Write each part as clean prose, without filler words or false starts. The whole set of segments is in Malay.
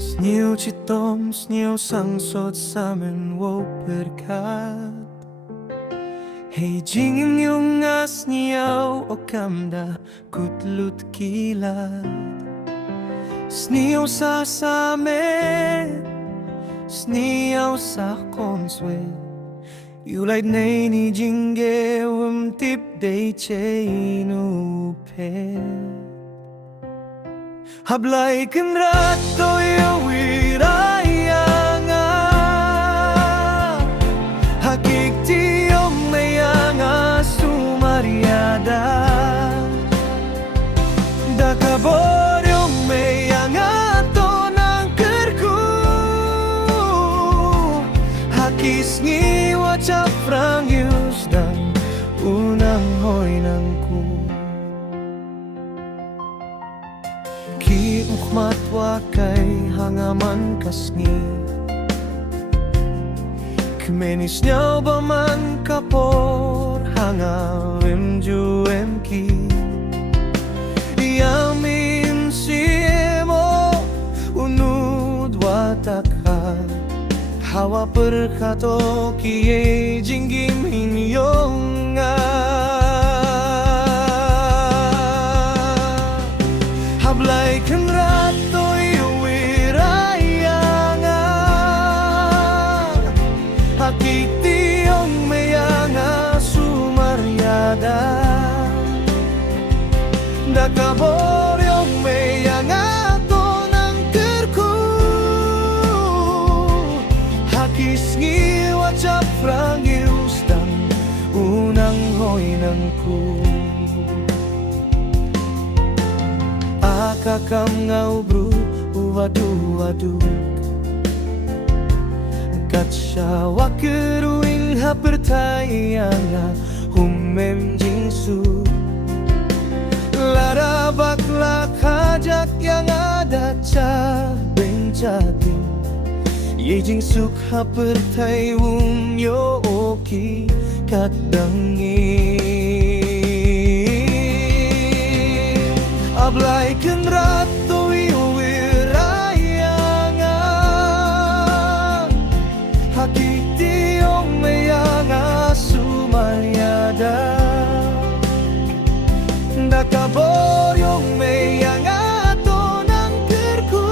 Sneeuw chitom, sneeuw sangsot samen wo berkat. Hei jingin yung sneeuw o kamda kutlut kilat. Sneeuw sa samen, sneeuw sa konswe. Yulay nay ni jingge tip day chay no pe. Hablay kenrat toyo wiraya nga. Hakik tiyong maya nga sumariada. Dakaboryong maya nga to ng kerku. Hakis ngiwa chafrang yusdang unang hoy ng ku. Ki ukmatwa kay hangaman kasngi. Kmenis niyaw ba man kapor hangawim juem ki. Yamin siemo unud wataka. Hawa perkato kiye jinggim hinyong nga. Hablay kenrat toyo wiraya nga. Hakik tiyong maya nga sumaryada. Dakaboryong maya nga to ng kerku. Hakis ngiwa chafrang yustang unang hoy ng ku. Kakam ngau bru wadu Katsya wakeruing hapertayanga humem jingsu. Lara bakla kajak yang ada ca benjatin. Ye jingsuk hapertay yo oki kadangi. Ablay kenrat toyo wiraya nga. Hakik tiyong maya nga sumaryada. Dakaboryong maya nga to ng kerku.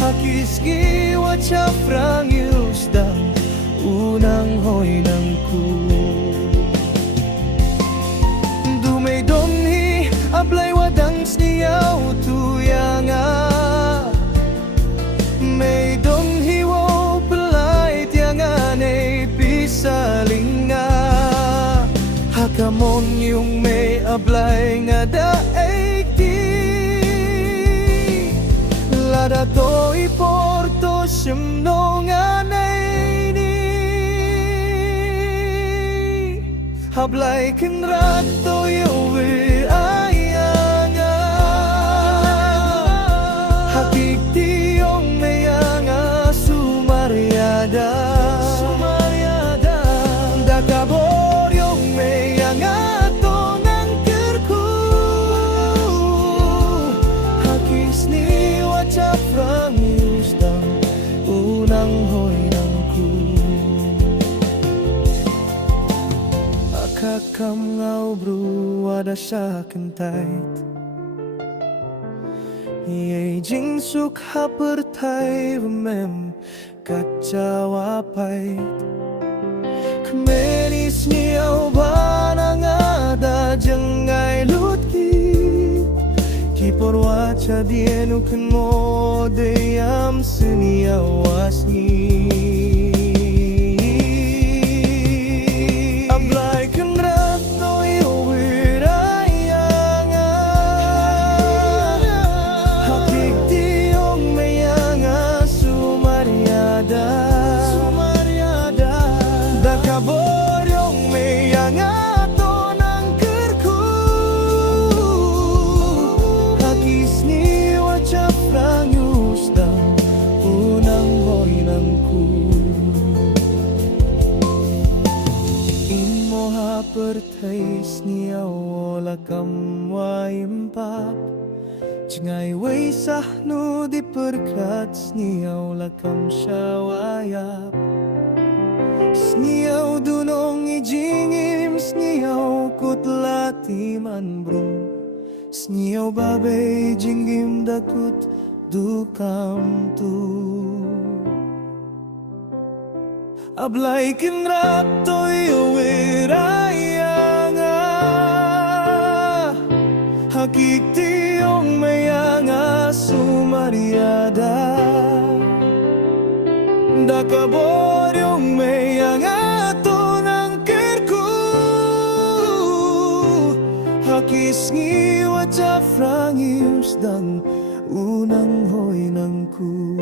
Hakis kiwa chafrang yusdang unang hoy ng ku. Ablay wadang sniyaw tuyanga. May dong hiwo pelay tiangan ay pisalinga. Hakamon yung may ablay nga daigti. Lada to iporto siyemno nga naini. Ablay kenrat toyo Dakaboryong maya nga to ng kerku. Hakis niwa chafrang yustang unang hoy ng ku. Akakam ngau bru wada sa kentait. Ye jingsuk hapertay vmem kacawa pait. Kmenis niyaw ba nang ada jengay lutki. Kipor wacha dienukan mo deyam seniawas ni. Ablay kenrat toyo wiraya nga. Hakik tiyong maya nga sumaryada. Dakaboryong maya nga to ng kerku. Hakis niwa chafrang yustang unang hoy ng ku. Inmo hapertais niya wala kam waimpap. Ngay way sahno di perkat sniyaw lakam syawayap Sniyaw dunong ijingim sniyaw kutlatiman bro Sniyaw babay jinggim dakut dukam tu Ablay kinrap to'y wiraya nga Hakiti yung maya nga sumariada Dakabor yung maya nga to ng kirku Hakis ngiwat sa frangim dan unang hoy ng ku